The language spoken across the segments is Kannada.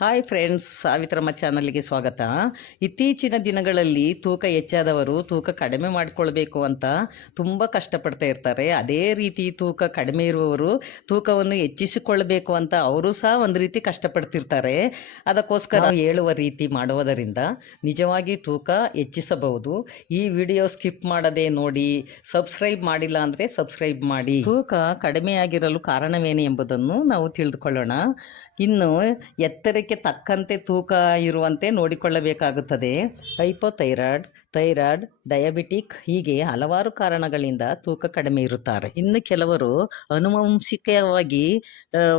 ಹಾಯ್ ಫ್ರೆಂಡ್ಸ್, ಸಾವಿತ್ರಮ್ಮ ಚಾನಲ್ಗೆ ಸ್ವಾಗತ. ಇತ್ತೀಚಿನ ದಿನಗಳಲ್ಲಿ ತೂಕ ಹೆಚ್ಚಾದವರು ತೂಕ ಕಡಿಮೆ ಮಾಡಿಕೊಳ್ಬೇಕು ಅಂತ ತುಂಬ ಕಷ್ಟಪಡ್ತಾ ಇರ್ತಾರೆ. ಅದೇ ರೀತಿ ತೂಕ ಕಡಿಮೆ ಇರುವವರು ತೂಕವನ್ನು ಹೆಚ್ಚಿಸಿಕೊಳ್ಳಬೇಕು ಅಂತ ಅವರು ಸಹ ಒಂದು ರೀತಿ ಕಷ್ಟಪಡ್ತಿರ್ತಾರೆ. ಅದಕ್ಕೋಸ್ಕರ ನಾವು ಹೇಳುವ ರೀತಿ ಮಾಡುವುದರಿಂದ ನಿಜವಾಗಿ ತೂಕ ಹೆಚ್ಚಿಸಬಹುದು. ಈ ವಿಡಿಯೋ ಸ್ಕಿಪ್ ಮಾಡದೆ ನೋಡಿ. ಸಬ್ಸ್ಕ್ರೈಬ್ ಮಾಡಿಲ್ಲ ಅಂದರೆ ಸಬ್ಸ್ಕ್ರೈಬ್ ಮಾಡಿ. ತೂಕ ಕಡಿಮೆಯಾಗಿರಲು ಕಾರಣವೇನು ಎಂಬುದನ್ನು ನಾವು ತಿಳಿದುಕೊಳ್ಳೋಣ. ಇನ್ನು ಎತ್ತರಕ್ಕೆ ತಕ್ಕಂತೆ ತೂಕ ಇರುವಂತೆ ನೋಡಿಕೊಳ್ಳಬೇಕಾಗುತ್ತದೆ. ಹೈಪೋಥೈರಾಯ್ಡ್, ಥೈರಾಯ್ಡ್, ಡಯಾಬಿಟಿಕ್ ಹೀಗೆ ಹಲವಾರು ಕಾರಣಗಳಿಂದ ತೂಕ ಕಡಿಮೆ ಇರುತ್ತಾರೆ. ಇನ್ನು ಕೆಲವರು ಆನುವಂಶಿಕವಾಗಿ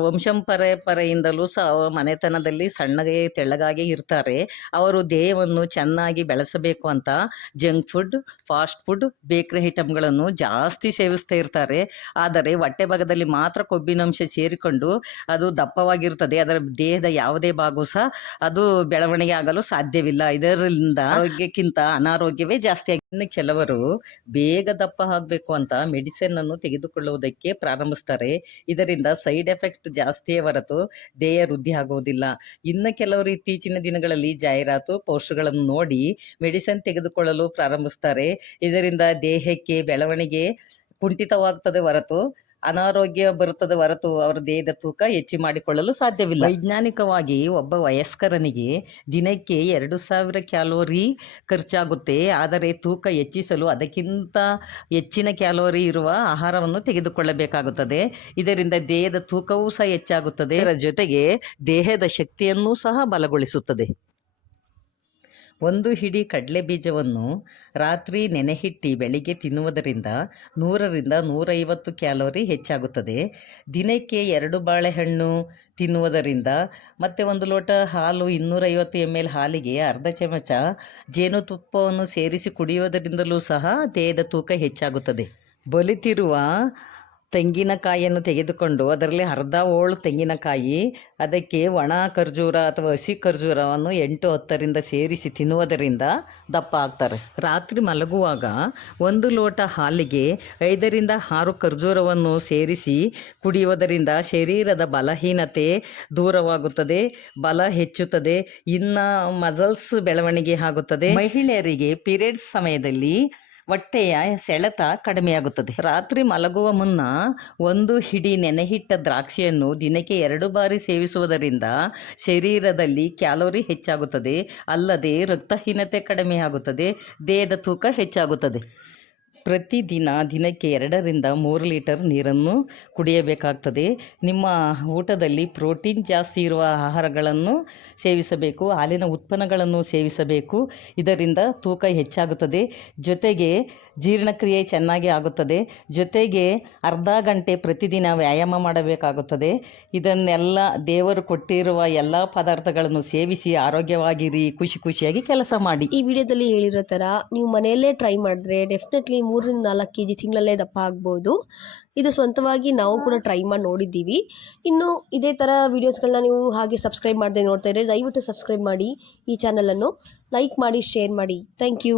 ವಂಶಪರಂಪರೆಯಿಂದಲೂ ಸಹ ಮನೆತನದಲ್ಲಿ ಸಣ್ಣಗೆ ತೆಳ್ಳಗಾಗಿ ಇರ್ತಾರೆ. ಅವರು ದೇಹವನ್ನು ಚೆನ್ನಾಗಿ ಬೆಳೆಸಬೇಕು ಅಂತ junk food, fast food, bakery ಐಟಮ್ಗಳನ್ನು ಜಾಸ್ತಿ ಸೇವಿಸ್ತಾ ಇರ್ತಾರೆ. ಆದರೆ ಹೊಟ್ಟೆ ಭಾಗದಲ್ಲಿ ಮಾತ್ರ ಕೊಬ್ಬಿನಂಶ ಸೇರಿಕೊಂಡು ಅದು ದಪ್ಪವಾಗಿರ್ತದೆ. ಅದರ ದೇಹದ ಯಾವುದೇ ಭಾಗವೂ ಸಹ ಅದು ಬೆಳವಣಿಗೆ ಆಗಲು ಸಾಧ್ಯವಿಲ್ಲ. ಇದರಿಂದ ಆರೋಗ್ಯಕ್ಕಿಂತ ಅನಾರೋಗ್ಯವೇ ಜಾಸ್ತಿ ಆಗಿದೆ. ಇನ್ನು ಕೆಲವರು ಬೇಗ ದಪ್ಪ ಆಗಬೇಕು ಅಂತ ಮೆಡಿಸಿನ್ ಅನ್ನು ತೆಗೆದುಕೊಳ್ಳುವುದಕ್ಕೆ ಪ್ರಾರಂಭಿಸ್ತಾರೆ. ಇದರಿಂದ ಸೈಡ್ ಎಫೆಕ್ಟ್ ಜಾಸ್ತಿಯೇ ಹೊರತು ದೇಹ ವೃದ್ಧಿ ಆಗುವುದಿಲ್ಲ. ಇನ್ನು ಕೆಲವರು ಇತ್ತೀಚಿನ ದಿನಗಳಲ್ಲಿ ಜಾಹೀರಾತು ಪೋಸ್ಟ್ಗಳನ್ನು ನೋಡಿ ಮೆಡಿಸಿನ್ ತೆಗೆದುಕೊಳ್ಳಲು ಪ್ರಾರಂಭಿಸ್ತಾರೆ. ಇದರಿಂದ ದೇಹಕ್ಕೆ ಬೆಳವಣಿಗೆ ಕುಂಠಿತವಾಗುತ್ತದೆ ಹೊರತು ಅನಾರೋಗ್ಯ ಬರುತ್ತದೆ ಹೊರತು ಅವರ ದೇಹದ ತೂಕ ಹೆಚ್ಚು ಮಾಡಿಕೊಳ್ಳಲು ಸಾಧ್ಯವಿಲ್ಲ. ವೈಜ್ಞಾನಿಕವಾಗಿ ಒಬ್ಬ ವಯಸ್ಕರನಿಗೆ ದಿನಕ್ಕೆ 2000 ಕ್ಯಾಲೋರಿ ಖರ್ಚಾಗುತ್ತೆ. ಆದರೆ ತೂಕ ಹೆಚ್ಚಿಸಲು ಅದಕ್ಕಿಂತ ಹೆಚ್ಚಿನ ಕ್ಯಾಲೋರಿ ಇರುವ ಆಹಾರವನ್ನು ತೆಗೆದುಕೊಳ್ಳಬೇಕಾಗುತ್ತದೆ. ಇದರಿಂದ ದೇಹದ ತೂಕವೂ ಸಹ ಹೆಚ್ಚಾಗುತ್ತದೆ. ಇದರ ಜೊತೆಗೆ ದೇಹದ ಶಕ್ತಿಯನ್ನೂ ಸಹ ಬಲಗೊಳಿಸುತ್ತದೆ. ಒಂದು ಹಿಡಿ ಕಡಲೆ ಬೀಜವನ್ನು ರಾತ್ರಿ ನೆನೆಹಿಟ್ಟು ಬೆಳಿಗ್ಗೆ ತಿನ್ನುವುದರಿಂದ 100ರಿಂದ 150 ಕ್ಯಾಲೋರಿ ಹೆಚ್ಚಾಗುತ್ತದೆ. ದಿನಕ್ಕೆ 2 ಬಾಳೆಹಣ್ಣು ತಿನ್ನುವುದರಿಂದ ಮತ್ತು 1 ಲೋಟ ಹಾಲು 250 ml ಹಾಲಿಗೆ ಅರ್ಧ ಚಮಚ ಜೇನುತುಪ್ಪವನ್ನು ಸೇರಿಸಿ ಕುಡಿಯುವುದರಿಂದಲೂ ಸಹ ದೇಹದ ತೂಕ ಹೆಚ್ಚಾಗುತ್ತದೆ. ಬಲಿತಿರುವ ತೆಂಗಿನಕಾಯಿಯನ್ನು ತೆಗೆದುಕೊಂಡು ಅದರಲ್ಲಿ ಅರ್ಧ ಹೋಳು ತೆಂಗಿನಕಾಯಿ, ಅದಕ್ಕೆ ಒಣ ಖರ್ಜೂರ ಅಥವಾ ಹಸಿ ಖರ್ಜೂರವನ್ನು 8-10ರಿಂದ ಸೇರಿಸಿ ತಿನ್ನುವುದರಿಂದ ದಪ್ಪ ಆಗ್ತಾರೆ. ರಾತ್ರಿ ಮಲಗುವಾಗ 1 ಲೋಟ ಹಾಲಿಗೆ 5ರಿಂದ 6 ಖರ್ಜೂರವನ್ನು ಸೇರಿಸಿ ಕುಡಿಯುವುದರಿಂದ ಶರೀರದ ಬಲಹೀನತೆ ದೂರವಾಗುತ್ತದೆ, ಬಲ ಹೆಚ್ಚುತ್ತದೆ, ಇನ್ನು ಮಸಲ್ಸ್ ಬೆಳವಣಿಗೆ ಆಗುತ್ತದೆ. ಮಹಿಳೆಯರಿಗೆ ಪೀರಿಯಡ್ಸ್ ಸಮಯದಲ್ಲಿ ಹೊಟ್ಟೆಯ ಸೆಳೆತ ಕಡಿಮೆಯಾಗುತ್ತದೆ. ರಾತ್ರಿ ಮಲಗುವ ಮುನ್ನ 1 ಹಿಡಿ ನೆನೆಹಿಟ್ಟ ದ್ರಾಕ್ಷಿಯನ್ನು ದಿನಕ್ಕೆ 2 ಬಾರಿ ಸೇವಿಸುವುದರಿಂದ ಶರೀರದಲ್ಲಿ ಕ್ಯಾಲೋರಿ ಹೆಚ್ಚಾಗುತ್ತದೆ. ಅಲ್ಲದೆ ರಕ್ತಹೀನತೆ ಕಡಿಮೆಯಾಗುತ್ತದೆ, ದೇಹದ ತೂಕ ಹೆಚ್ಚಾಗುತ್ತದೆ. ಪ್ರತಿದಿನ ದಿನಕ್ಕೆ 2ರಿಂದ 3 ಲೀಟರ್ ನೀರನ್ನು ಕುಡಿಯಬೇಕಾಗ್ತದೆ. ನಿಮ್ಮ ಊಟದಲ್ಲಿ ಪ್ರೋಟೀನ್ ಜಾಸ್ತಿ ಇರುವ ಆಹಾರಗಳನ್ನು ಸೇವಿಸಬೇಕು, ಹಾಲಿನ ಉತ್ಪನ್ನಗಳನ್ನು ಸೇವಿಸಬೇಕು. ಇದರಿಂದ ತೂಕ ಹೆಚ್ಚಾಗುತ್ತದೆ. ಜೊತೆಗೆ ಜೀರ್ಣಕ್ರಿಯೆ ಚೆನ್ನಾಗಿ ಆಗುತ್ತದೆ. ಜೊತೆಗೆ ಅರ್ಧ ಗಂಟೆ ಪ್ರತಿದಿನ ವ್ಯಾಯಾಮ ಮಾಡಬೇಕಾಗುತ್ತದೆ. ಇದನ್ನೆಲ್ಲ ದೇವರು ಕೊಟ್ಟಿರುವ ಎಲ್ಲ ಪದಾರ್ಥಗಳನ್ನು ಸೇವಿಸಿ ಆರೋಗ್ಯವಾಗಿರಿ, ಖುಷಿಯಾಗಿ ಕೆಲಸ ಮಾಡಿ. ಈ ವಿಡಿಯೋದಲ್ಲಿ ಹೇಳಿರೋ ಥರ ನೀವು ಮನೆಯಲ್ಲೇ ಟ್ರೈ ಮಾಡಿದ್ರೆ ಡೆಫಿನೆಟ್ಲಿ 3ರಿಂದ 4 kg ತಿಂಗಳಲ್ಲೇ ದಪ್ಪ ಆಗ್ಬೋದು. ಇದು ಸ್ವಂತವಾಗಿ ನಾವು ಕೂಡ ಟ್ರೈ ಮಾಡಿ ನೋಡಿದ್ದೀವಿ. ಇನ್ನು ಇದೇ ಥರ ವೀಡಿಯೋಸ್ಗಳನ್ನ ನೀವು ಹಾಗೆ ಸಬ್ಸ್ಕ್ರೈಬ್ ಮಾಡದೆ ನೋಡ್ತಾ ಇದ್ರೆ ದಯವಿಟ್ಟು ಸಬ್ಸ್ಕ್ರೈಬ್ ಮಾಡಿ. ಈ ಚಾನಲನ್ನು ಲೈಕ್ ಮಾಡಿ, ಶೇರ್ ಮಾಡಿ. Thank you.